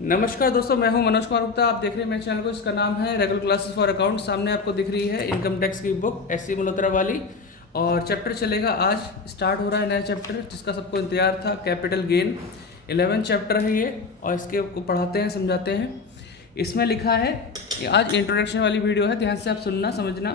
नमस्कार दोस्तों, मैं हूं मनोज कुमार गुप्ता। आप देख रहे हैं मेरे चैनल को। इसका नाम है रेगुलर क्लासेस फॉर अकाउंट। सामने आपको दिख रही है इनकम टैक्स की बुक एससी मल्होत्रा वाली, और चैप्टर चलेगा आज। स्टार्ट हो रहा है नया चैप्टर जिसका सबको इंतजार था, कैपिटल गेन। 11 चैप्टर है ये, और इसके को पढ़ाते हैं, समझाते हैं। इसमें लिखा है, आज इंट्रोडक्शन वाली वीडियो है, ध्यान से आप सुनना समझना।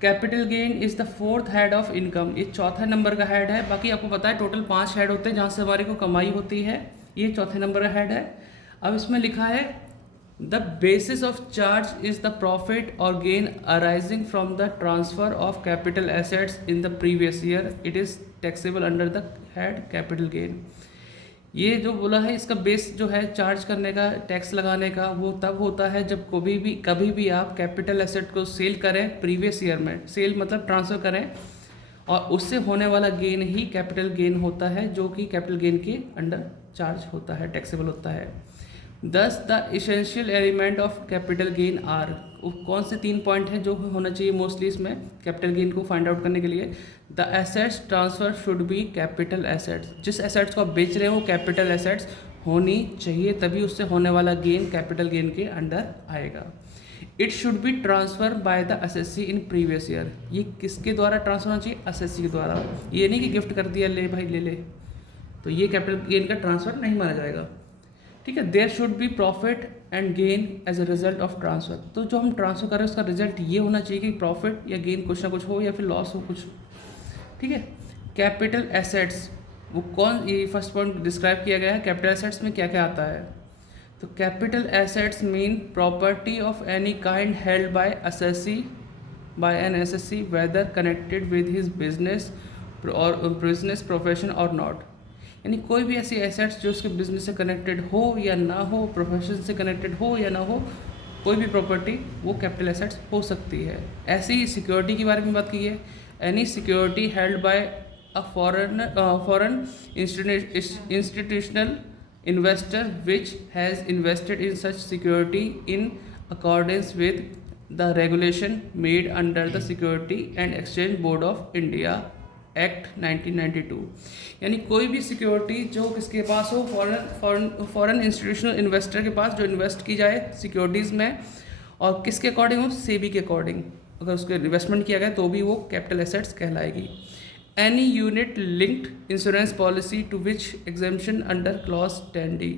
Capital gain is the fourth head of income. ये चौथे नंबर का हेड है। बाकी आपको पता है टोटल 5 हेड होते हैं जहाँ से हमारी को कमाई होती है। ये चौथे नंबर का हेड है। अब इसमें लिखा है the basis of charge is the profit और gain arising from the transfer of capital assets in the previous year. It is taxable under the head capital gain. ये जो बोला है, इसका बेस जो है चार्ज करने का, टैक्स लगाने का, वो तब होता है जब कभी भी आप कैपिटल एसेट को सेल करें प्रीवियस ईयर में। सेल मतलब ट्रांसफ़र करें, और उससे होने वाला गेन ही कैपिटल गेन होता है, जो कि कैपिटल गेन के अंडर चार्ज होता है, टैक्सेबल होता है। Thus the essential element of capital gain are. कौन से 3 पॉइंट हैं जो होना चाहिए मोस्टली इसमें कैपिटल गेन को फाइंड आउट करने के लिए? The assets transfer should be capital assets. जिस एसेट्स को आप बेच रहे हो कैपिटल एसेट्स होनी चाहिए, तभी उससे होने वाला गेन कैपिटल गेन के अंडर आएगा। It should be transfer by the assessee in previous year. ये किसके द्वारा ट्रांसफर होना चाहिए? एसएससी के द्वारा। ये नहीं कि गिफ्ट कर दिया, ले भाई ले ले, तो ये कैपिटल गेन का ट्रांसफर नहीं माना जाएगा। ठीक है। There should be profit and gain as a result of transfer. तो जो हम ट्रांसफर कर रहे हैं उसका रिजल्ट ये होना चाहिए कि प्रॉफिट या गेन कुछ ना कुछ हो, या फिर लॉस हो कुछ। ठीक है। कैपिटल एसेट्स, वो कौन, ये फर्स्ट पॉइंट डिस्क्राइब किया गया है। कैपिटल एसेट्स में क्या क्या आता है? तो capital assets mean property of any kind held by assessee, by an assessee, whether connected with his business or business profession or not. यानी कोई भी ऐसी एसेट्स जो उसके बिजनेस से कनेक्टेड हो या ना हो, प्रोफेशन से कनेक्टेड हो या ना हो, कोई भी प्रॉपर्टी वो कैपिटल एसेट्स हो सकती है। ऐसी ही सिक्योरिटी के बारे में बात की है। Any security held by a foreign institutional investor which has invested in such security in accordance with the regulation made under the Security and Exchange Board of India act 1992। यानी कोई भी सिक्योरिटी जो किसके पास हो, फॉरेन इंस्टीट्यूशनल इन्वेस्टर के पास, जो invest की जाए सिक्योरिटीज़ में, और किसके अकॉर्डिंग हो? सेबी के अकॉर्डिंग। अगर उसके इन्वेस्टमेंट किया गया तो भी वो कैपिटल एसेट्स कहलाएगी। Any unit linked insurance policy to which exemption under clause 10D।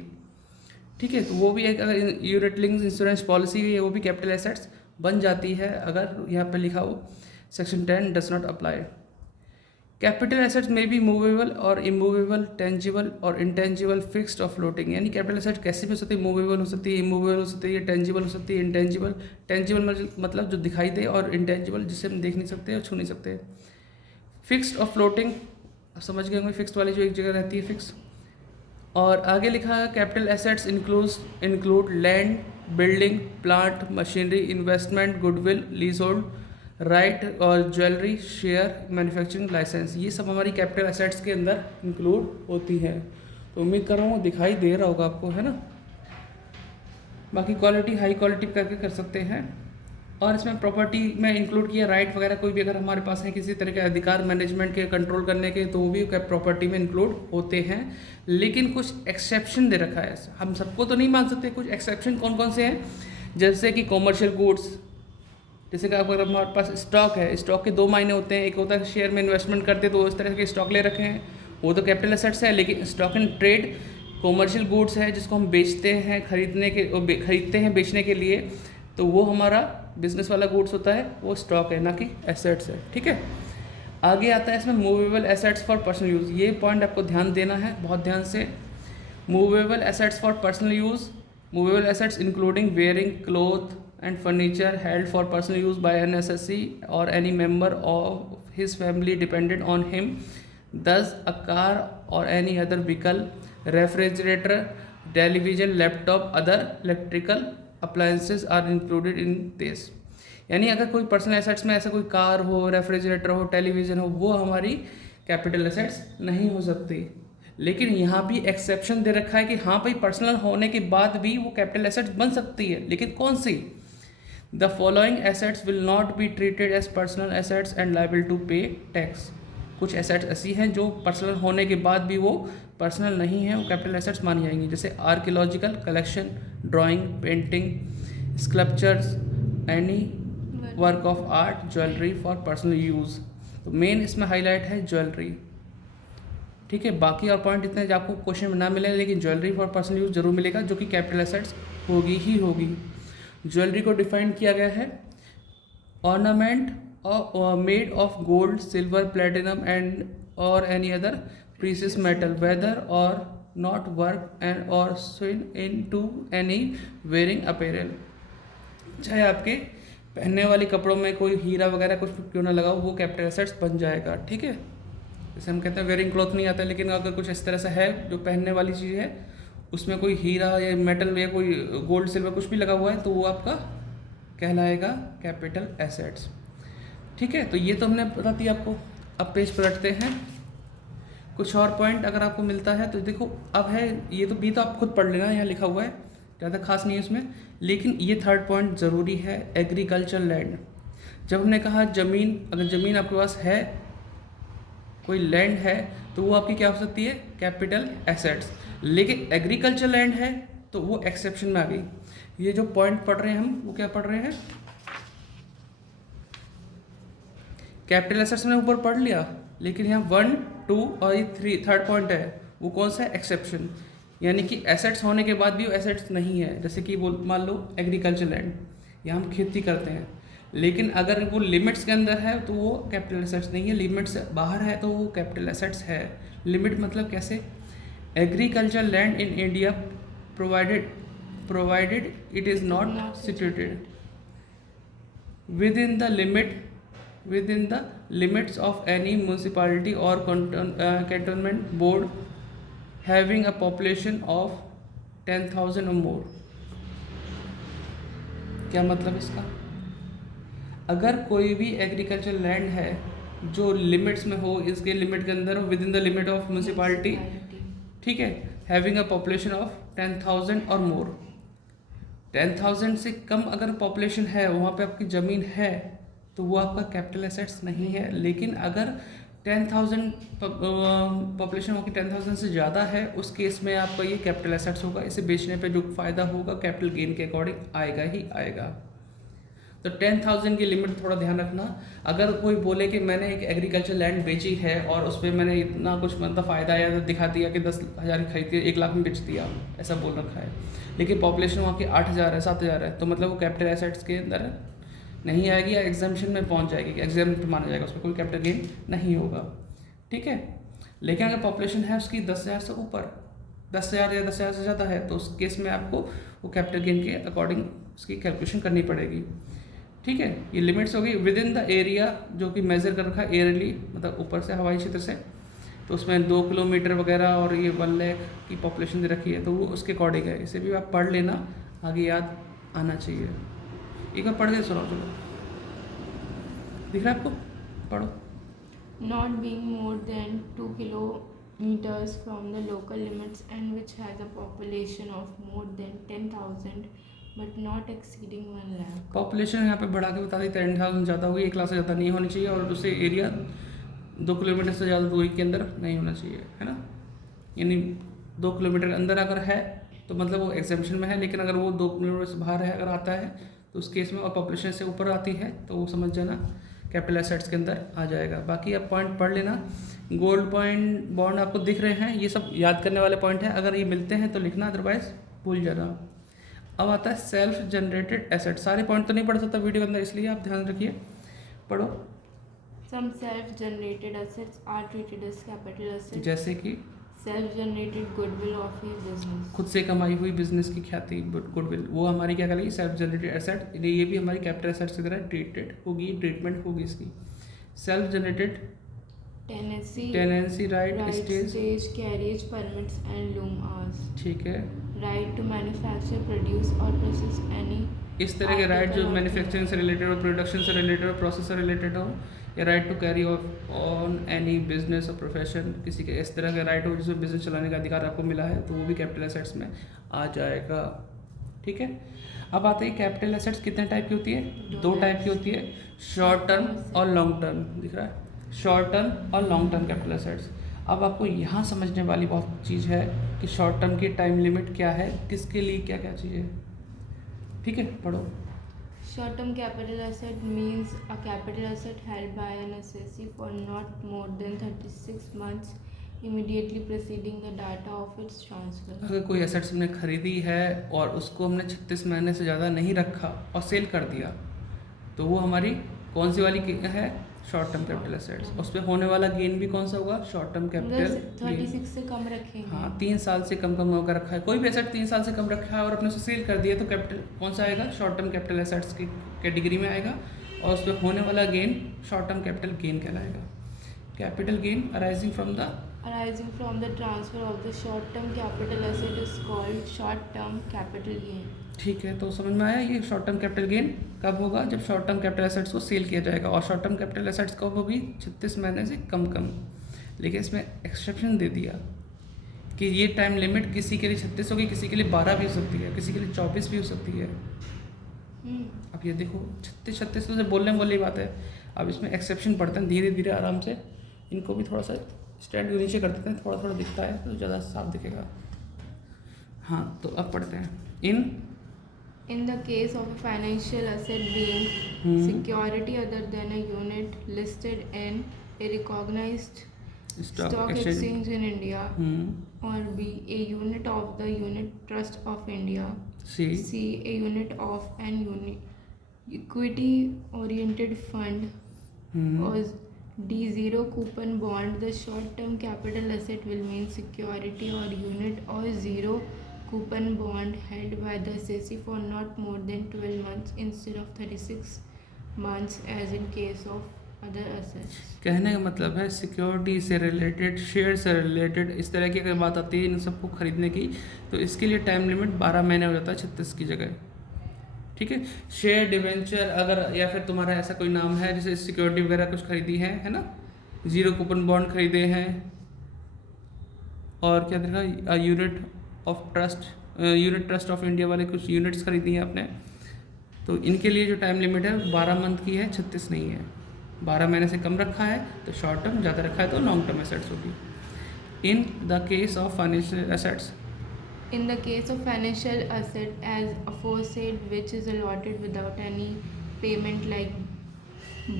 ठीक है, तो वो भी एक, अगर यूनिट लिंक्ड इंश्योरेंस पॉलिसी है वो भी कैपिटल एसेट्स बन जाती है, अगर यहाँ पर लिखा हो section 10 does not apply. Capital assets में भी मूवेबल और इमूवेबल, टेंजिबल और इंटेंजिबल, फिक्स्ड और फ्लोटिंग। यानी कैपिटल एसेट कैसी भी हो सकती है? मूवेबल हो सकती है, इमूवेबल हो सकती है, टेंजिबल हो सकती है, इंटेंजिबल। टेंजिबल मतलब जो दिखाई दे, और इंटेंजिबल जिसे हम देख नहीं सकते और छू नहीं सकते। फिक्स्ड और फ्लोटिंग समझ गए होंगे, फिक्स्ड वाली जो एक जगह रहती है, फिक्स। और आगे लिखा है capital assets include land, building, plant, machinery, investment, goodwill, lease hold right और ज्वेलरी, शेयर, मैन्युफैक्चरिंग लाइसेंस। ये सब हमारी कैपिटल एसेट्स के अंदर इंक्लूड होती हैं। तो उम्मीद कर रहा हूँ दिखाई दे रहा होगा आपको, है ना। बाकी क्वालिटी हाई क्वालिटी करके कर सकते हैं। और इसमें प्रॉपर्टी में इंक्लूड किया राइट वगैरह, कोई भी अगर हमारे पास है किसी तरह के अधिकार मैनेजमेंट के, कंट्रोल करने के, तो वो भी प्रॉपर्टी में इंक्लूड होते हैं। लेकिन कुछ एक्सेप्शन दे रखा है, हम सबको तो नहीं मान सकते। कुछ एक्सेप्शन कौन कौन से हैं? जैसे कि कॉमर्शियल गुड्स, जैसे कि अगर हमारे पास स्टॉक है, स्टॉक के 2 मायने होते हैं। एक होता है शेयर में इन्वेस्टमेंट करते तो उस तरह के स्टॉक ले रखे हैं, वो तो कैपिटल एसेट्स है। लेकिन stock and trade commercial goods है, जिसको हम बेचते हैं, खरीदते हैं बेचने के लिए, तो वो हमारा बिजनेस वाला गुड्स होता है, वो स्टॉक है, ना कि एसेट्स है। ठीक है। आगे आता है इसमें movable assets for personal use. ये पॉइंट आपको ध्यान देना है, बहुत ध्यान से। Movable assets for personal use, movable assets including wearing cloth and furniture held for personal use by an SSC or any member of his family dependent on him, thus a car or any other vehicle, refrigerator, television, laptop, other electrical appliances are included in this। यानी अगर कोई personal assets में ऐसा कोई car हो, refrigerator हो, television हो, वो हमारी कैपिटल एसेट्स नहीं हो सकती। लेकिन यहाँ भी एक्सेप्शन दे रखा है कि हाँ भाई, पर्सनल होने के बाद भी वो कैपिटल एसेट्स बन सकती है। लेकिन कौन सी? The following assets will not be treated as personal assets and liable to pay tax। कुछ एसेट्स ऐसी हैं जो पर्सनल होने के बाद भी वो पर्सनल नहीं है वो कैपिटल एसेट्स मानी जाएंगी। जैसे archaeological collection, drawing, painting, sculptures, any work of art, jewellery for personal use. तो मेन इसमें हाईलाइट है ज्वेलरी। ठीक है, बाकी और पॉइंट इतने आपको क्वेश्चन में ना मिले, लेकिन ज्वेलरी फॉर पर्सनल यूज जरूर मिलेगा, जो कि कैपिटल एसेट्स होगी ही होगी। ज्वेलरी को डिफाइन किया गया है ornament made of gold, silver, platinum and और any other precious metal, whether और नॉट वर्क एंड और sewn into any wearing apparel. चाहे आपके पहनने वाले कपड़ों में कोई हीरा वगैरह कुछ क्यों ना लगाओ, वो कैपिटल एसेट्स बन जाएगा। ठीक है, जैसे हम कहते हैं वेयरिंग क्लॉथ नहीं आता, लेकिन अगर कुछ इस तरह से है जो पहनने वाली चीज़ है, उसमें कोई हीरा या मेटल या कोई गोल्ड सिल्वर कुछ भी लगा हुआ है, तो वो आपका कहलाएगा कैपिटल एसेट्स। ठीक है, तो ये तो हमने बता दिया आपको। अब पेज पलटते हैं, कुछ और पॉइंट अगर आपको मिलता है तो देखो। अब है ये तो भी तो आप खुद पढ़ लेना, यहाँ लिखा हुआ है, ज़्यादा खास नहीं है उसमें, लेकिन ये थर्ड पॉइंट ज़रूरी है, एग्रीकल्चर लैंड। जब हमने कहा ज़मीन, अगर ज़मीन आपके पास है, कोई लैंड है, तो वो आपकी क्या हो सकती है, कैपिटल एसेट्स। लेकिन एग्रीकल्चर लैंड है तो वो एक्सेप्शन में आ गई। ये जो पॉइंट पढ़ रहे हैं हम, वो क्या पढ़ रहे हैं, कैपिटल एसेट्स में ऊपर पढ़ लिया, लेकिन यहाँ 1, 2 और ये 3 थर्ड पॉइंट है, वो कौन सा है, एक्सेप्शन। यानी कि एसेट्स होने के बाद भी वो एसेट्स नहीं है। जैसे कि बोल मान लो एग्रीकल्चर लैंड, यहाँ हम खेती करते हैं, लेकिन अगर वो लिमिट्स के अंदर है तो वो कैपिटल एसेट्स नहीं है, लिमिट्स से बाहर है तो वो कैपिटल एसेट्स है। लिमिट मतलब कैसे, agriculture land in India provided it is not situated within the limits of any municipality or cantonment board having a population of 10,000 or more। क्या मतलब इसका, अगर कोई भी एग्रीकल्चर लैंड है जो लिमिट्स में हो, इसके लिमिट के अंदर हो, with in the limit of municipality, ठीक है, हैविंग अ पॉपुलेशन ऑफ 10,000 और मोर, 10,000 से कम अगर पॉपुलेशन है, वहाँ पे आपकी ज़मीन है, तो वो आपका कैपिटल एसेट्स नहीं है। लेकिन अगर 10,000 पॉपुलेशन होगी 10,000 से ज़्यादा है, उस केस में आपका ये कैपिटल एसेट्स होगा। इसे बेचने पे जो फ़ायदा होगा कैपिटल गेन के अकॉर्डिंग आएगा ही आएगा। तो 10,000 की लिमिट थोड़ा ध्यान रखना। अगर कोई बोले कि मैंने एक एग्रीकल्चर लैंड बेची है और उस पर मैंने इतना कुछ मतलब फ़ायदा आया, तो दिखा दिया कि 10,000 की खरीदी 1 लाख में बेच दिया, ऐसा बोल रखा है, लेकिन पॉपुलेशन वहाँ की 8,000 है, 7,000 है, तो मतलब वो कैपिटल एसेट्स के अंदर नहीं आएगी या एग्जाम्पशन में पहुँच जाएगी, एग्जाम्प्ट माना जाएगा, उसमें कोई कैपिटल गेन नहीं होगा। ठीक है, लेकिन अगर पॉपुलेशन है उसकी 10,000 से ऊपर, 10,000 या 10,000 से ज़्यादा है, तो उस केस में आपको वो कैपिटल गेन के अकॉर्डिंग उसकी कैलकुलेशन करनी पड़ेगी। ठीक है, ये लिमिट्स होगी विद इन द एरिया जो कि मेजर कर रखा है एयरली, मतलब ऊपर से हवाई क्षेत्र से, तो उसमें 2 किलोमीटर वगैरह और ये 1 लाख की पॉपुलेशन दे रखी है, तो वो उसके अकॉर्डिंग है। इसे भी आप पढ़ लेना, आगे याद आना चाहिए। एक बार पढ़ के सुनाओ, चलो, दिख रहा है आपको, पढ़ो। Not being more than 2 kilometers from the local limits and which has a population of more than 10,000 but not exceeding 1 lakh। Population यहाँ पे बढ़ा के बता दी, 10,000 ज़्यादा होगी, 1 लाख से ज़्यादा नहीं होनी चाहिए, और दूसरे एरिया 2 किलोमीटर से ज़्यादा दूरी के अंदर नहीं होना चाहिए, है ना। यानी 2 किलोमीटर के अंदर अगर है तो मतलब वो एग्जाम्पशन में है, लेकिन अगर वो 2 किलोमीटर से बाहर है, अगर आता है तो उस केस में, और पॉपुलेशन से ऊपर आती है, तो वो समझ जाना कैपिटल एसेट्स के अंदर आ जाएगा। बाकी आप पॉइंट पढ़ लेना। गोल्ड पॉइंट बॉन्ड आपको दिख रहे हैं, ये सब याद करने वाले पॉइंट हैं, अगर ये मिलते हैं तो लिखना, अदरवाइज भूल जाना। अब आता है सेल्फ जनरेटेड एसेट। सारे पॉइंट तो नहीं पढ़ सकता वीडियो के अंदर, इसलिए आप ध्यान रखिए, पढ़ो। Some self-generated assets are treated as capital assets। जैसे कि self-generated goodwill of a business। खुद से कमाई हुई बिजनेस की ख्याति, गुडविल, वो हमारी क्या कहलाएगी, सेल्फ जनरेटेड एसेट। ये भी हमारी कैपिटल एसेट्स की तरह ट्रीटेड होगी, ट्रीटमेंट होगी इसकी। Self generated tenancy right, stage carriage permits and loom hours. ठीक है, राइट टू मैन्युफैक्चर, प्रोड्यूस और प्रोसेस एनी इस तरह के राइट जो मैन्युफैक्चरिंग से रिलेटेड हो, प्रोडक्शन से रिलेटेड हो, प्रोसेस से रिलेटेड हो, या right to carry on any business or profession, किसी के इस तरह का राइट हो जिसमें बिजनेस चलाने का अधिकार आपको मिला है, तो वो भी कैपिटल एसेट्स में आ जाएगा। ठीक है, अब आते हैं कैपिटल एसेट्स कितने टाइप की होती है, 2 टाइप की होती है, शॉर्ट टर्म और लॉन्ग टर्म। दिख रहा है, शॉर्ट टर्म और लॉन्ग टर्म कैपिटल एसेट्स। अब आपको यहाँ समझने वाली बहुत चीज़ है कि शॉर्ट टर्म की टाइम लिमिट क्या है, किसके लिए क्या क्या चीज़ें। ठीक है, पढ़ो। Short term capital asset means a capital asset held by an assessee for not more than 36 months immediately preceding the data of its transfer. अगर कोई एसेट्स हमने खरीदी है और उसको हमने 36 महीने से ज़्यादा नहीं रखा और सेल कर दिया, तो वो हमारी कौन सी वाली है, शॉर्ट टर्म कैपिटल एसेट्स। उस पर होने वाला गेन भी कौन सा होगा, शॉर्ट टर्म कैपिटल 36 से कम रखेंगे। हाँ, 3 साल से कम होकर रखा है, कोई भी एसेट 3 साल से कम रखा है और अपने उसे सेल कर दिया, तो कैपिटल कौन सा आएगा, शॉर्ट टर्म कैपिटल एसेट्स की कैटेगरी में आएगा, और उस पर होने वाला gain short term capital gain कहलाएगा। Capital gain arising from the transfer of the short term capital asset is called short term capital gain. ठीक है, तो समझ में आया ये शॉर्ट टर्म कैपिटल गेन कब होगा, जब शॉर्ट टर्म कैपिटल एसेट्स को सेल किया जाएगा। और शॉर्ट टर्म कैपिटल एसेट्स कब होगी, 36 महीने से कम। लेकिन इसमें एक्सेप्शन दे दिया कि ये टाइम लिमिट किसी के लिए 36 होगी, किसी के लिए 12 भी हो सकती है, किसी के लिए 24 भी हो सकती है। अब ये देखो 36 तो बोलने वाली बात है। अब इसमें एक्सेप्शन पढ़ते हैं धीरे धीरे आराम से, इनको भी थोड़ा सा स्टैंड नीचे कर देते हैं, थोड़ा थोड़ा दिखता है तो ज़्यादा साफ दिखेगा। हाँ, तो अब पढ़ते हैं। In the case of a financial asset being security other than a unit listed in a recognized stock exchange in India, or B, a unit of the Unit Trust of India, C, a unit of an equity oriented fund, or D, zero coupon bond, the short term capital asset will mean security or unit or zero coupon bond held by the assessee for not more than 12 months instead of 36 months as in case of other assets। कहने का मतलब है security से related, share से related इस तरह की अगर बात आती है इन सबको खरीदने की, तो इसके लिए टाइम लिमिट 12 महीने हो जाता है 36 की जगह। ठीक है, शेयर डिवेंचर अगर, या फिर तुम्हारा ऐसा कोई नाम है जैसे सिक्योरिटी वगैरह कुछ खरीदी है ना, जीरो कूपन बॉन्ड खरीदे हैं, और क्या देखा, यूनिट ट्रस्ट ऑफ इंडिया वाले कुछ यूनिट्स खरीदी हैं आपने, तो इनके लिए जो टाइम लिमिट है 12 मंथ की है, 36 नहीं है। 12 महीने से कम रखा है तो शॉर्ट टर्म, ज़्यादा रखा है तो लॉन्ग टर्म एसेट्स होगी। In the case of financial assets, in the case of financial asset as aforesaid which is allotted without any payment like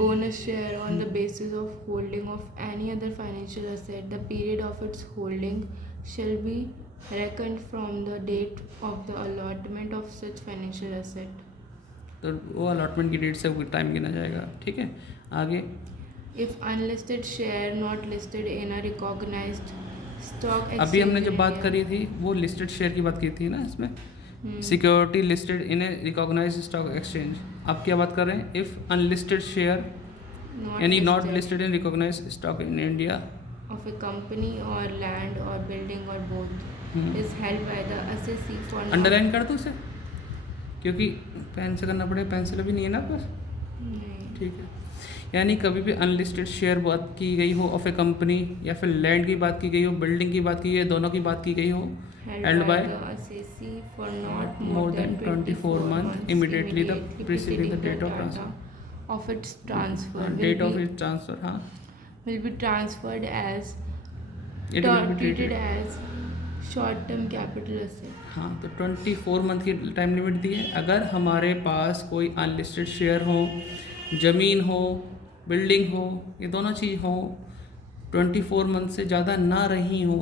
bonus share on the basis of holding of any other financial asset, the period of its holding shall be reckoned from the date of the allotment of such financial asset। तो वो allotment की date से time गिना जाएगा। ठीक है, आगे। if unlisted share not listed in a recognized stock exchange, अभी हमने जब बात करी थी वो लिस्टेड शेयर की बात की थी ना, इसमें security listed in a recognised stock exchange. आप क्या बात कर रहे हैं, इफ अनलिस्टेड शेयर यानी not listed in recognised stock in India of a company or land or building or both is held by the assessee for underline कर दो उसे, क्योंकि पेन से करना पड़ेगा, पेंसिल भी नहीं है ना बस। ठीक है, यानी कभी भी अनलिस्टेड शेयर बात की गई हो ऑफ ए कंपनी, या फिर लैंड की बात की गई हो, बिल्डिंग की बात की गई हो, दोनों की बात की गई हो, held by the assessee for not more than 24 months immediately the preceding the date of transfer of its transfer date of its transfer, हाँ, will be transferred as it will be treated treated as short term capital asset। हाँ, तो 24 month की time limit दी है। अगर हमारे पास कोई unlisted share हो, ज़मीन हो, बिल्डिंग हो, ये दोनों चीज़ हो, 24 मंथ से ज़्यादा ना रही हो,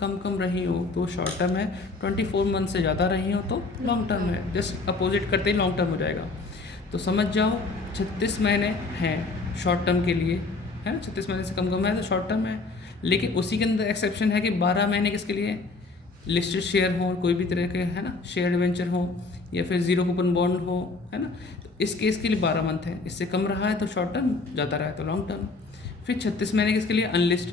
कम रही हो तो शॉर्ट टर्म है, 24 मंथ से ज़्यादा रही हो तो लॉन्ग टर्म है। जस्ट अपोजिट करते ही लॉन्ग टर्म हो जाएगा। तो समझ जाओ 36 महीने हैं शॉर्ट टर्म के लिए, है ना, 36 महीने से कम है तो शॉर्ट टर्म है। लेकिन उसी के अंदर एक्सेप्शन है कि 12 महीने किसके लिए, लिस्टेड शेयर हो, कोई भी तरह के, है ना, शेयर डिवेंचर हो, या फिर जीरो कूपन बॉन्ड हो, है ना, तो इस केस के लिए 12 मंथ है। इससे कम रहा है तो शॉर्ट टर्म, ज़्यादा रहा है तो लॉन्ग टर्म। फिर 36 महीने किसके लिए,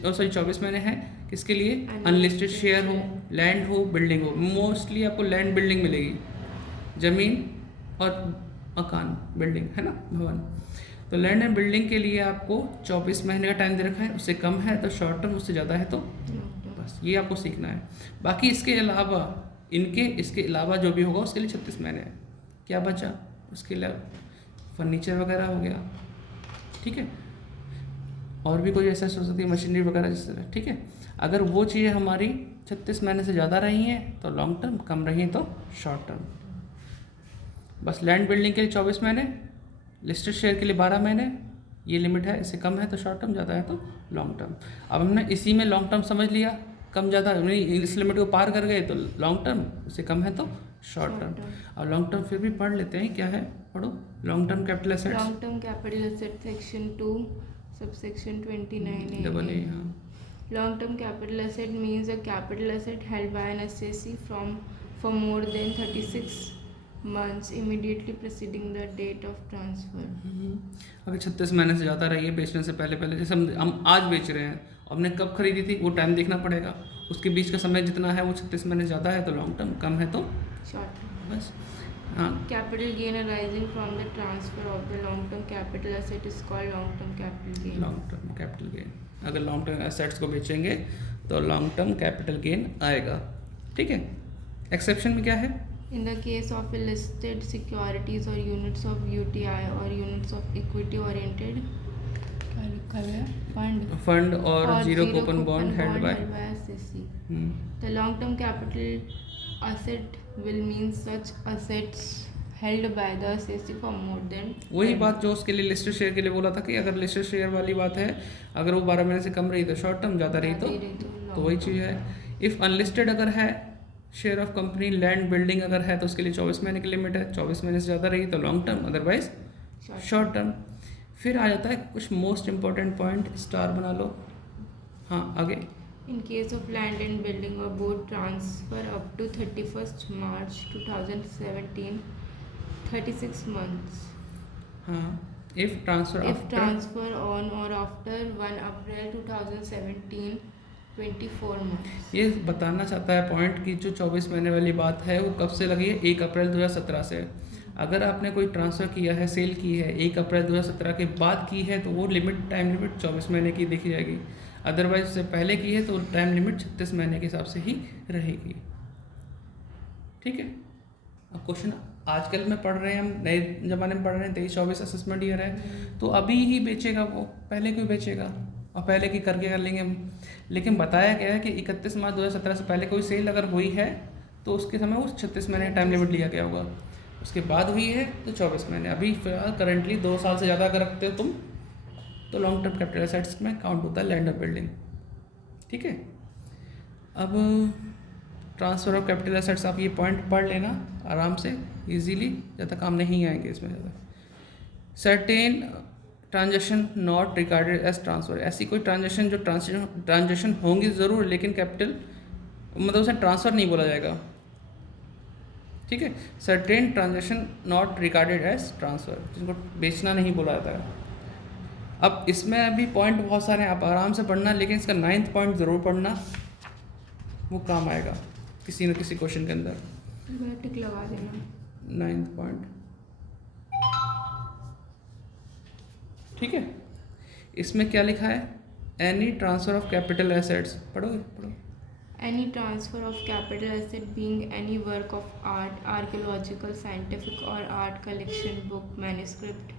24 महीने हैं किसके लिए, अनलिस्टेड शेयर हो, लैंड हो, बिल्डिंग हो। मोस्टली आपको लैंड बिल्डिंग मिलेगी, ज़मीन और मकान, बिल्डिंग, है ना, भवन। तो लैंड एंड बिल्डिंग के लिए आपको 24 महीने का टाइम दे रखा है, उससे कम है तो शॉर्ट टर्म, उससे ज़्यादा है तो बस ये आपको सीखना है। बाकी इसके अलावा इसके अलावा जो भी होगा उसके लिए 36 महीने है। क्या बचा, उसके अलावा फर्नीचर वगैरह हो गया। ठीक है, और भी कोई ऐसा हो सकती है मशीनरी वगैरह जिस तरह, ठीक है। अगर वो चीज़ें हमारी 36 महीने से ज़्यादा रही हैं तो लॉन्ग टर्म, कम रही हैं तो शॉर्ट टर्म। बस लैंड बिल्डिंग के लिए 24 महीने, लिस्टेड शेयर के लिए 12 महीने, ये लिमिट है। इससे कम है तो शॉर्ट टर्म, ज़्यादा है तो लॉन्ग टर्म। अब हमने इसी में लॉन्ग टर्म समझ लिया, कम ज़्यादा नहीं, इस लिमिट को पार कर गए तो लॉन्ग टर्म, इससे कम है तो शॉर्ट टर्म। अब लॉन्ग टर्म फिर भी पढ़ लेते हैं, क्या है पढ़ो। Long term capital assets, long term capital asset section 2 subsection 29A। Double A, हाँ। Long term capital asset means a capital asset held by an assessee for more than 36 months immediately preceding the date of transfer. अगर 36 महीने से ज़्यादा रही है बेचने से पहले, जैसे हम आज बेच रहे हैं, हमने कब खरीदी थी वो टाइम देखना पड़ेगा, उसके बीच का समय जितना है वो 36 महीने ज़्यादा है तो लॉन्ग टर्म, कम है तो Short term. बस, हाँ। Capital gain arising from the transfer of the long term capital asset is called long term capital gain. Long term capital gain, अगर लॉन्ग टर्म एसेट्स को बेचेंगे तो लॉन्ग टर्म कैपिटल गेन आएगा, ठीक है। Exception में क्या है? In the case of a listed securities or units of UTI or units of equity oriented fund और zero coupon bond held by assessee. The long term capital asset will mean such assets held by the assessee for more than वही बात जो उसके लिए listed share के लिए बोला था कि अगर लिस्टेड शेयर वाली बात है, अगर वो 12 महीने से कम रही तो शॉर्ट टर्म, ज़्यादा रही तो वही चीज़ है। इफ़ अनलिस्टेड अगर है share of company, land building अगर है तो उसके लिए 24 महीने की लिमिट है, 24 महीने से ज़्यादा रही तो long term, otherwise short term. फिर आ जाता है कुछ मोस्ट इंपॉर्टेंट पॉइंट, स्टार बना लो, हाँ आगे। In case of land and building or board transfer up to 31st March 2017, 36 months. हाँ, if transfer If transfer on or after 1 April 2017, 24 months. ये बताना चाहता है पॉइंट कि जो 24 महीने वाली बात है वो कब से लगी है? 1 अप्रैल 2017 से। अगर आपने कोई ट्रांसफ़र किया है, सेल की है 1 अप्रैल 2017 के बाद की है तो वो लिमिट, टाइम लिमिट 24 महीने की देखी जाएगी। अदरवाइज से पहले की है तो टाइम लिमिट 36 महीने के हिसाब से ही रहेगी, ठीक है। अब क्वेश्चन आजकल में पढ़ रहे हैं, हम नए ज़माने में पढ़ रहे हैं, 23-24 असेसमेंट ईयर है तो अभी ही बेचेगा वो, पहले क्यों बेचेगा? और पहले की करके कर लेंगे हम। लेकिन बताया गया है कि 31 मार्च 2017 से पहले कोई सेल अगर हुई है तो उसके समय वो 36 महीने टाइम लिमिट लिया गया होगा, उसके बाद हुई है तो 24 महीने। अभी फिलहाल करंटली 2 साल से ज़्यादा अगर रखते हो तुम तो लॉन्ग टर्म कैपिटल एसेट्स में काउंट होता है लैंड और बिल्डिंग, ठीक है। अब ट्रांसफ़र ऑफ कैपिटल एसेट्स, आप ये पॉइंट पढ़ लेना आराम से, इजीली, ज़्यादा काम नहीं आएंगे इसमें ज़्यादा। Certain transaction not recorded as transfer, ऐसी कोई ट्रांजेक्शन जो ट्रांजेक्शन होंगी ज़रूर लेकिन कैपिटल मतलब उसे ट्रांसफ़र नहीं बोला जाएगा, ठीक है। Certain transaction not recorded as transfer, जिनको बेचना नहीं बोला जाता है। अब इसमें अभी पॉइंट बहुत सारे हैं, आप आराम से पढ़ना, लेकिन इसका 9th पॉइंट ज़रूर पढ़ना, वो काम आएगा किसी न किसी क्वेश्चन के अंदर। टिक लगा देना 9th पॉइंट, ठीक है। इसमें क्या लिखा है? Any transfer of capital assets, पढ़ो। Any transfer of capital asset being any work of art, archaeological, scientific or art collection, book, manuscript,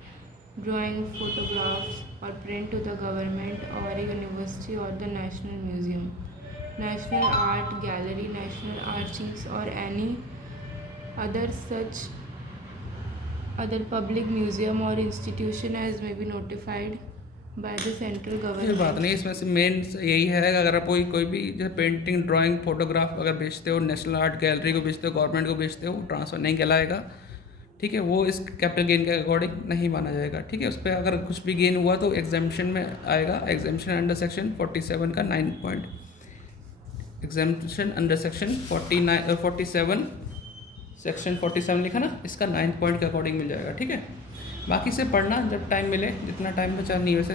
drawing, photographs or print to the government or a university or the National Museum, National Art Gallery, National Archives or any other such other public museum or institution as may be notified by the central ये government. बात नहीं, इसमें से main यही है कि अगर आप कोई भी जैसे पेंटिंग, ड्राइंग, फोटोग्राफ अगर बेचते हो, नेशनल आर्ट गैलरी को बेचते हो, गवर्नमेंट को बेचते हो, ट्रांसफ़र नहीं कहलाएगा, ठीक है। वो इस कैपिटल गेन के अकॉर्डिंग नहीं माना जाएगा, ठीक है। उस पर अगर कुछ भी गेन हुआ तो एग्जाम्पशन में आएगा, एग्जाम्पशन अंडर सेक्शन 47 का 9 point, exemption under section 47 section 47 लिखा ना, इसका 9 पॉइंट के अकॉर्डिंग मिल जाएगा, ठीक है। बाकी से पढ़ना जब टाइम मिले, जितना टाइम बचा नहीं वैसे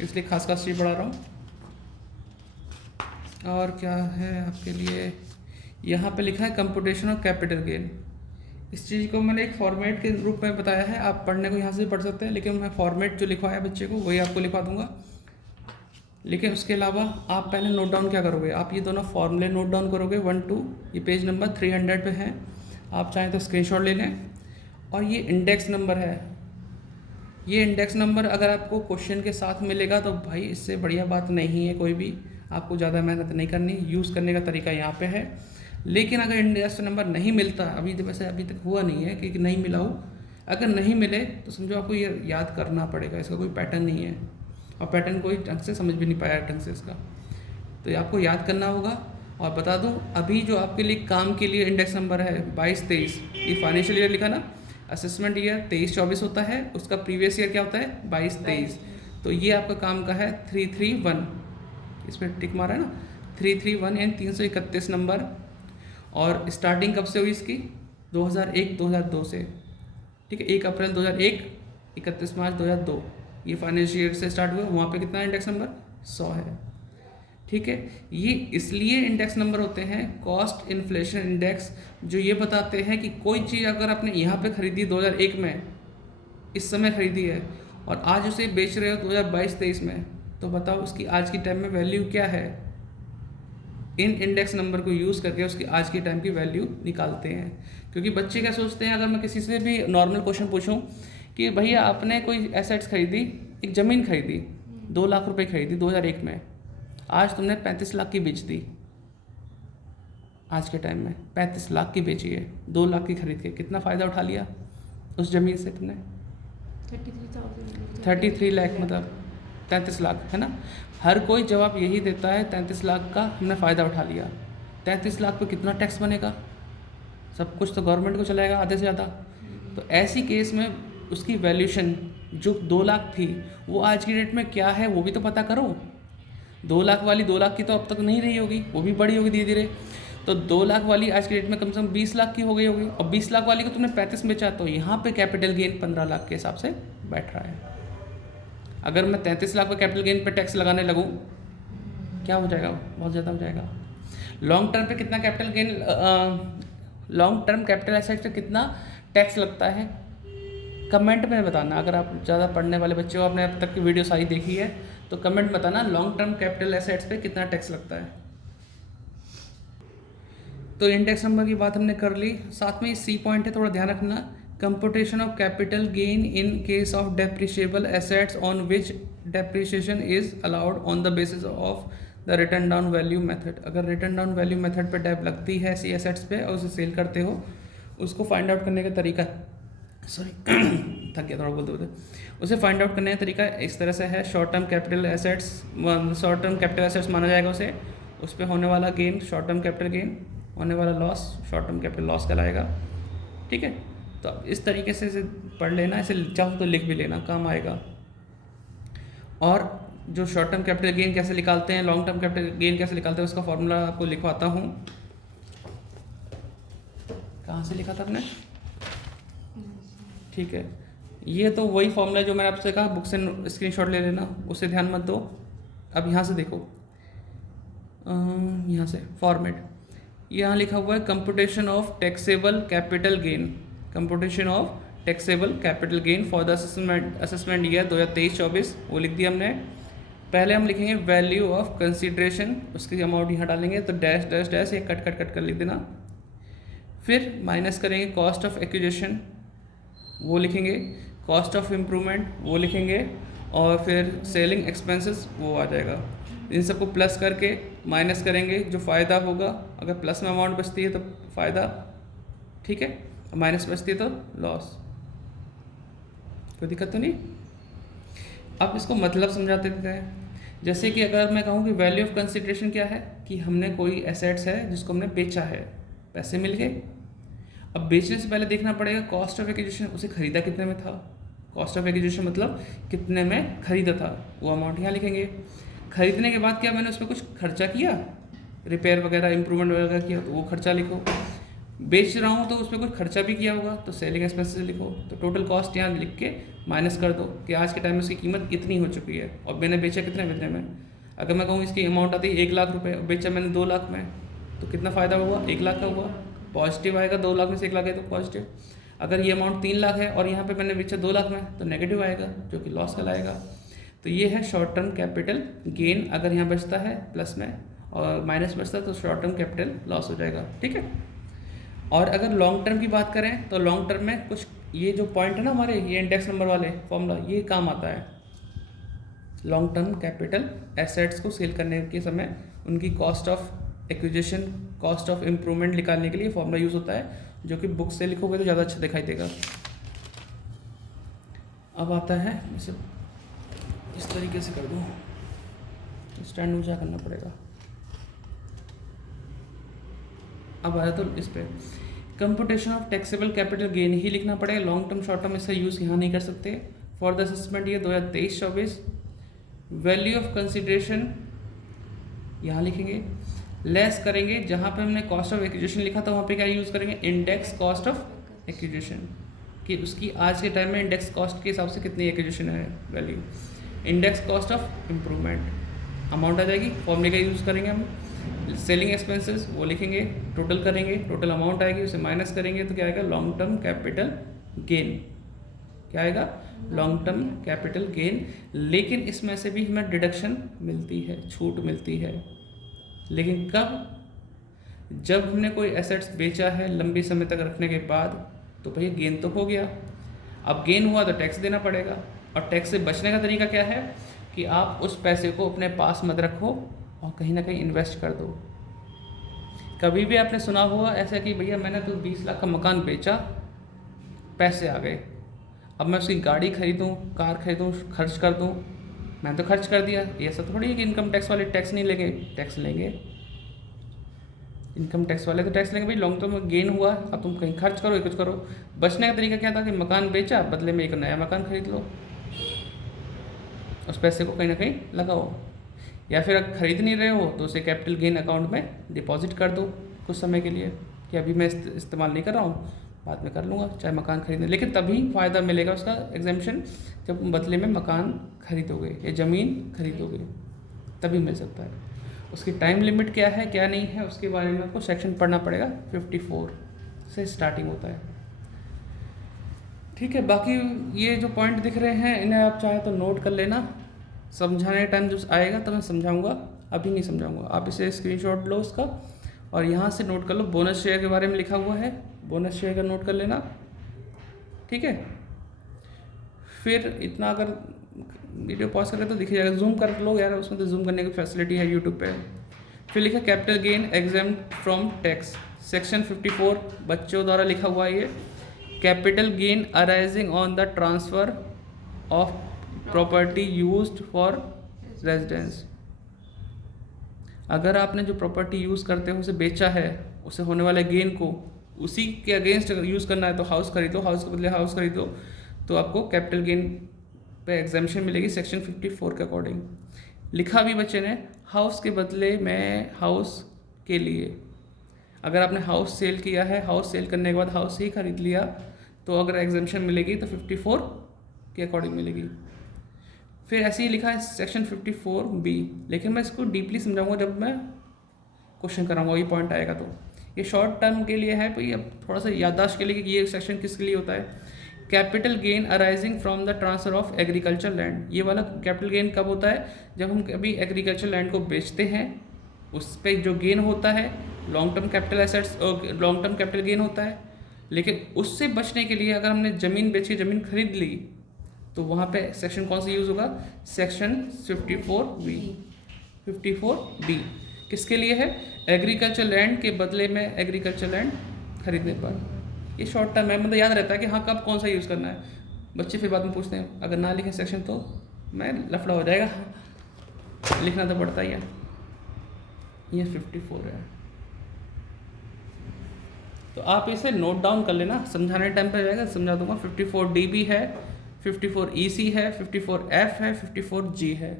इसलिए खास चीज़ पढ़ा रहा हूँ। और क्या है आपके लिए, यहाँ पे लिखा है कंप्यूटेशन ऑफ कैपिटल गेन। इस चीज़ को मैंने एक फॉर्मेट के रूप में बताया है, आप पढ़ने को यहाँ से पढ़ सकते हैं, लेकिन मैं फॉर्मेट जो लिखवाया बच्चे को वही आपको लिखवा दूँगा। लेकिन उसके अलावा आप पहले नोट डाउन क्या करोगे, आप ये दोनों फॉर्मूले नोट डाउन करोगे 1, 2, ये पेज नंबर 300 पे है, आप चाहें तो स्क्रीनशॉट ले लें। और ये इंडेक्स नंबर है, ये इंडेक्स नंबर अगर आपको क्वेश्चन के साथ मिलेगा तो भाई इससे बढ़िया बात नहीं है कोई भी, आपको ज़्यादा मेहनत नहीं करनी, यूज़ करने का तरीका यहाँ पे है। लेकिन अगर इंडेक्स नंबर नहीं मिलता, अभी तो वैसे अभी तक हुआ नहीं है कि नहीं मिला हो, अगर नहीं मिले तो समझो आपको ये याद करना पड़ेगा, इसका कोई पैटर्न नहीं है और पैटर्न कोई ढंग से समझ भी नहीं पाया ढंग से इसका, तो ये आपको याद करना होगा। और बता दूं अभी जो आपके लिए काम के लिए इंडेक्स नंबर है 22-23, ये फाइनेंशियल ईयर लिखा ना, असेसमेंट ईयर 23-24 होता है, उसका प्रीवियस ईयर क्या होता है 22-23, तो ये आपका काम का है 331, इस पर टिक मारा है ना, 331 एंड 331 नंबर। और स्टार्टिंग कब से हुई इसकी 2001-2002 से, ठीक है, 1 अप्रैल 2001, 31 मार्च 2002, ये फाइनेंशियल ईयर से स्टार्ट हुआ, वहाँ पे कितना इंडेक्स नंबर 100 है, ठीक है। ये इसलिए इंडेक्स नंबर होते हैं कॉस्ट इन्फ्लेशन इंडेक्स, जो ये बताते हैं कि कोई चीज़ अगर आपने यहाँ पे खरीदी 2001 में, इस समय खरीदी है और आज उसे बेच रहे हो 2022-23 में, तो बताओ उसकी आज की टाइम में वैल्यू क्या है। इन इंडेक्स नंबर को यूज़ करके उसकी आज के टाइम की वैल्यू निकालते हैं। क्योंकि बच्चे क्या सोचते हैं, अगर मैं किसी से भी नॉर्मल क्वेश्चन पूछूं कि भैया आपने कोई एसेट्स खरीदी, एक ज़मीन खरीदी 2 लाख रुपए खरीदी 2001 में, आज तुमने 35 लाख की बेच दी, आज के टाइम में 35 लाख की बेची है, 2 लाख की खरीद के कितना फ़ायदा उठा लिया उस ज़मीन से तुमने, 33 लाख मतलब 33 लाख है ना। हर कोई जवाब यही देता है 33 लाख का हमने फ़ायदा उठा लिया। 33 लाख पे कितना टैक्स बनेगा, सब कुछ तो गवर्नमेंट को चलाएगा आधे से ज़्यादा। तो ऐसी केस में उसकी वैल्यूशन जो 2 लाख थी वो आज की डेट में क्या है वो भी तो पता करो। 2 लाख वाली 2 लाख की तो अब तक नहीं रही होगी, वो भी बड़ी होगी धीरे धीरे। तो 2 लाख वाली आज की डेट में कम से कम 20 लाख की हो गई होगी, और 20 लाख वाली को तुमने 35 बेचा, तो यहाँ पे कैपिटल गेन 15 लाख के हिसाब से बैठ रहा है। अगर मैं 33 लाख पे कैपिटल गेन पे टैक्स लगाने लगूँ क्या हो जाएगा, बहुत ज़्यादा हो जाएगा। लॉन्ग टर्म पे कितना capital gain, long term capital asset पे कितना टैक्स लगता है, कमेंट में बताना। अगर आप ज़्यादा पढ़ने वाले बच्चे हो, आपने अब तक की वीडियो सारी देखी है, तो कमेंट बताना लॉन्ग टर्म कैपिटल एसेट्स पे कितना टैक्स लगता है। तो इंडेक्स नंबर की बात हमने कर ली, साथ में सी पॉइंट है, थोड़ा ध्यान रखना। Computation of capital gain in case of depreciable assets on which depreciation is allowed on the basis of the return down value method. अगर रिटर्न डाउन वैल्यू मेथड पे डेप लगती है ऐसी एसेट्स पे और उसे सेल करते हो, उसको फाइंड आउट करने का तरीका, सॉरी थक गया थोड़ा बोलते बोलते, उसे फाइंड आउट करने का तरीका इस तरह से है। Short term capital assets, short term capital assets माना जाएगा उसे, उस पर होने वाला gain short term capital gain, होने वाला loss short term capital loss कहलाएगा, ठीक है। तो अब इस तरीके से इसे पढ़ लेना, इसे चाहो तो लिख भी लेना, काम आएगा। और जो शॉर्ट टर्म कैपिटल गेन कैसे निकालते हैं, लॉन्ग टर्म कैपिटल गेन कैसे निकालते हैं, उसका फॉर्मूला आपको लिखवाता हूँ। कहाँ से लिखा था आपने, ठीक है, ये तो वही फॉर्मूला जो मैंने आपसे कहा, बुक से स्क्रीनशॉट ले लेना, उससे ध्यान मत दो। अब यहाँ से देखो, यहाँ से फॉर्मेट, यहाँ लिखा हुआ है computation of taxable capital gain, computation of taxable capital gain for the assessment year 2023-24, वो लिख दिया हमने। पहले हम लिखेंगे वैल्यू ऑफ कंसीडरेशन, उसकी अमाउंट यहाँ डालेंगे, तो डैश डैश डैश ये कट कट कट कर लिख देना। फिर माइनस करेंगे कॉस्ट ऑफ एक्विजिशन, वो लिखेंगे, कॉस्ट ऑफ इम्प्रूवमेंट वो लिखेंगे, और फिर सेलिंग एक्सपेंसेस वो आ जाएगा। इन सबको प्लस करके माइनस करेंगे, जो फ़ायदा होगा, अगर प्लस में अमाउंट बचती है तो फ़ायदा, ठीक है, माइनस बचती है तो लॉस। कोई दिक्कत तो नहीं। अब इसको मतलब समझाते हैं। जैसे कि अगर मैं कहूँ कि वैल्यू ऑफ कंसिडरेशन क्या है, कि हमने कोई एसेट्स है जिसको हमने बेचा है, पैसे मिल गए। अब बेचने से पहले देखना पड़ेगा कॉस्ट ऑफ एक्विजिशन, उसे खरीदा कितने में था, कॉस्ट ऑफ एक्विजिशन मतलब कितने में खरीदा था, वो अमाउंट यहाँ लिखेंगे। खरीदने के बाद क्या मैंने उसमें कुछ खर्चा किया, रिपेयर वगैरह इम्प्रूवमेंट वगैरह किया, तो वो खर्चा लिखो। बेच रहा हूँ तो उसमें कुछ खर्चा भी किया होगा, तो सेलिंग एक्सपेंसेस लिखो। तो टोटल कॉस्ट यहाँ लिख के माइनस कर दो कि आज के टाइम में उसकी कीमत कितनी हो चुकी है और मैंने बेचा कितने में। अगर मैं कहूँ इसकी अमाउंट आती है 1 लाख रुपये, बेचा मैंने 2 लाख में, तो कितना फ़ायदा हुआ, 1 लाख का हुआ, पॉजिटिव आएगा। 2 लाख में से 1 लाख है तो पॉजिटिव। अगर ये अमाउंट 3 लाख है और यहाँ पे मैंने बेचा 2 लाख में, तो नेगेटिव आएगा, जो कि लॉस कहलाएगा। तो ये है शॉर्ट टर्म कैपिटल गेन। अगर यहाँ बचता है प्लस में और माइनस बचता है तो शॉर्ट टर्म कैपिटल लॉस हो जाएगा, ठीक है। और अगर लॉन्ग टर्म की बात करें तो लॉन्ग टर्म में कुछ ये जो पॉइंट है ना हमारे, ये इंडेक्स नंबर वाले फॉर्मूला, ये काम आता है। लॉन्ग टर्म कैपिटल एसेट्स को सेल करने के समय उनकी cost of acquisition, cost of improvement निकालने के लिए फॉर्मूला यूज़ होता है, जो कि बुक से लिखोगे तो ज़्यादा अच्छा दिखाई देगा। अब आता है, इसे इस तरीके से कर दूँ, स्टैंड ऊंचा करना पड़ेगा। अब आया तो इस पर computation of taxable capital gain ही लिखना पड़ेगा। लॉन्ग टर्म शॉर्ट टर्म इसका यूज़ यहाँ नहीं कर सकते। For the assessment year 2023-24 value of consideration यहाँ लिखेंगे, लेस करेंगे। जहाँ पे हमने कॉस्ट ऑफ एक्विजिशन लिखा था वहाँ पे क्या यूज़ करेंगे, इंडेक्स कॉस्ट ऑफ एक्विजिशन, कि उसकी आज के टाइम में इंडेक्स कॉस्ट के हिसाब से कितनी एक्विजिशन है value. Index cost of improvement amount आ जाएगी, फॉर्मूले का यूज़ करेंगे हम। सेलिंग एक्सपेंसेस वो लिखेंगे, टोटल करेंगे, टोटल अमाउंट आएगी, उसे माइनस करेंगे तो क्या आएगा, लॉन्ग टर्म कैपिटल गेन। क्या आएगा, लॉन्ग टर्म कैपिटल गेन। लेकिन इसमें से भी हमें डिडक्शन मिलती है, छूट मिलती है। लेकिन कब, जब हमने कोई एसेट्स बेचा है लंबी समय तक रखने के बाद, तो भैया गेन तो हो गया। अब गेन हुआ तो टैक्स देना पड़ेगा, और टैक्स से बचने का तरीका क्या है कि आप उस पैसे को अपने पास मत रखो और कहीं ना कहीं इन्वेस्ट कर दो। कभी भी आपने सुना होगा ऐसा कि भैया मैंने तो 20 लाख का मकान बेचा, पैसे आ गए, अब मैं उसकी गाड़ी खरीदूं, कार खरीदूं, खर्च कर दूं, मैंने तो खर्च कर दिया। ये ऐसा थोड़ी है कि इनकम टैक्स वाले टैक्स नहीं लेंगे, टैक्स लेंगे। इनकम टैक्स वाले तो टैक्स लेंगे भाई। लॉन्ग टर्म में गेन हुआ, अब तुम कहीं खर्च करो या कुछ करो। बचने का तरीका क्या था कि मकान बेचा, बदले में एक नया मकान खरीद लो, उस पैसे को कहीं ना कहीं लगाओ। या फिर अगर खरीद नहीं रहे हो तो उसे कैपिटल गेन अकाउंट में डिपॉजिट कर दो कुछ समय के लिए, कि अभी मैं इस्तेमाल नहीं कर रहा हूँ, बाद में कर लूँगा, चाहे मकान खरीदने। लेकिन तभी फ़ायदा मिलेगा उसका एग्जेम्पशन जब बदले में मकान खरीदोगे या ज़मीन खरीदोगे, तभी मिल सकता है। उसकी टाइम लिमिट क्या है क्या नहीं है उसके बारे में आपको सेक्शन पढ़ना पड़ेगा, 54 से स्टार्टिंग होता है। ठीक है, बाकी ये जो पॉइंट दिख रहे हैं इन्हें आप चाहे तो नोट कर लेना, समझाने टाइम जब आएगा तब मैं समझाऊंगा, अभी नहीं समझाऊंगा। आप इसे स्क्रीनशॉट लो उसका और यहाँ से नोट कर लो। बोनस शेयर के बारे में लिखा हुआ है, बोनस शेयर का नोट कर लेना, ठीक है। फिर इतना अगर वीडियो पॉज करें तो दिख जाएगा, जूम कर लो यार, उसमें तो जूम करने की फैसिलिटी है यूट्यूब पे। फिर लिखा capital gain exempt from tax, section 54 बच्चों द्वारा लिखा हुआ है ये। Capital gain arising on the transfer of property used for residence. अगर आपने जो प्रॉपर्टी यूज़ करते हो उसे बेचा है, उसे होने वाले गेन को उसी के अगेंस्ट अगर यूज़ करना है तो हाउस खरीदो, हाउस के बदले हाउस खरीदो तो आपको कैपिटल गेन पे एग्जेम्पशन मिलेगी सेक्शन 54 के अकॉर्डिंग। लिखा भी बच्चे ने, हाउस के बदले में हाउस के लिए। अगर आपने हाउस सेल किया है, हाउस सेल करने के बाद हाउस ही खरीद लिया तो अगर एग्जेम्पशन मिलेगी तो 54 के अकॉर्डिंग मिलेगी। फिर ऐसे ही लिखा है सेक्शन 54B, लेकिन मैं इसको डीपली समझाऊंगा जब मैं क्वेश्चन कराऊंगा, ये पॉइंट आएगा तो। ये शॉर्ट टर्म के लिए है, तो ये थोड़ा सा याददाश्त के लिए कि ये सेक्शन किसके लिए होता है। Capital gain arising from the transfer of agriculture land, ये वाला कैपिटल गेन कब होता है, जब हम कभी एग्रीकल्चर लैंड को बेचते हैं, उस पर जो गेन होता है long term capital assets, long term capital gain होता है। लेकिन उससे बचने के लिए अगर हमने ज़मीन बेची, ज़मीन खरीद ली, तो वहाँ पे सेक्शन कौन सा यूज़ होगा, सेक्शन 54B। 54B किसके लिए है, एग्रीकल्चर लैंड के बदले में एग्रीकल्चर लैंड खरीदने पर। ये शॉर्ट टर्म है, मतलब याद रहता है कि हाँ कब कौन सा यूज़ करना है। बच्चे फिर बाद में पूछते हैं, अगर ना लिखे सेक्शन तो मैं लफड़ा हो जाएगा, लिखना तो पड़ता ही है। ये 54 है, तो आप इसे नोट डाउन कर लेना, समझाने टाइम पे जाएगा समझा दूंगा। 54D भी है, 54EC है, 54F है, 54G है,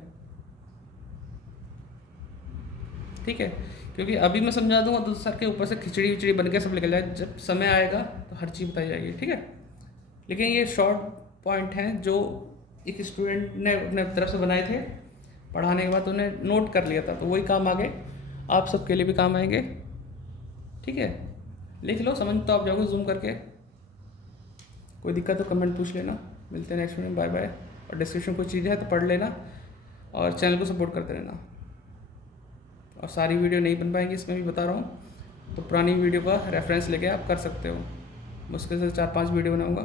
ठीक है। क्योंकि अभी मैं समझा दूंगा तो सर के ऊपर से खिचड़ी विचड़ी बन के सब निकल जाए, जब समय आएगा तो हर चीज़ बताई जाएगी, ठीक है। लेकिन ये शॉर्ट पॉइंट हैं जो एक स्टूडेंट ने अपने तरफ से बनाए थे, पढ़ाने के बाद उन्हें नोट कर लिया था, तो वही काम आगे आप सबके लिए भी काम आएंगे, ठीक है। लिख लो, समझ तो आप जाओगे जूम करके। कोई दिक्कत तो कमेंट पूछ लेना। मिलते हैं नेक्स्ट वीडियो में, बाय बाय। और डिस्क्रिप्शन कोई चीज़ है तो पढ़ लेना और चैनल को सपोर्ट करते रहना। और सारी वीडियो नहीं बन पाएंगी इसमें भी बता रहा हूँ, तो पुरानी वीडियो का रेफरेंस लेके आप कर सकते हो। मुश्किल से 4-5 वीडियो बनाऊँगा।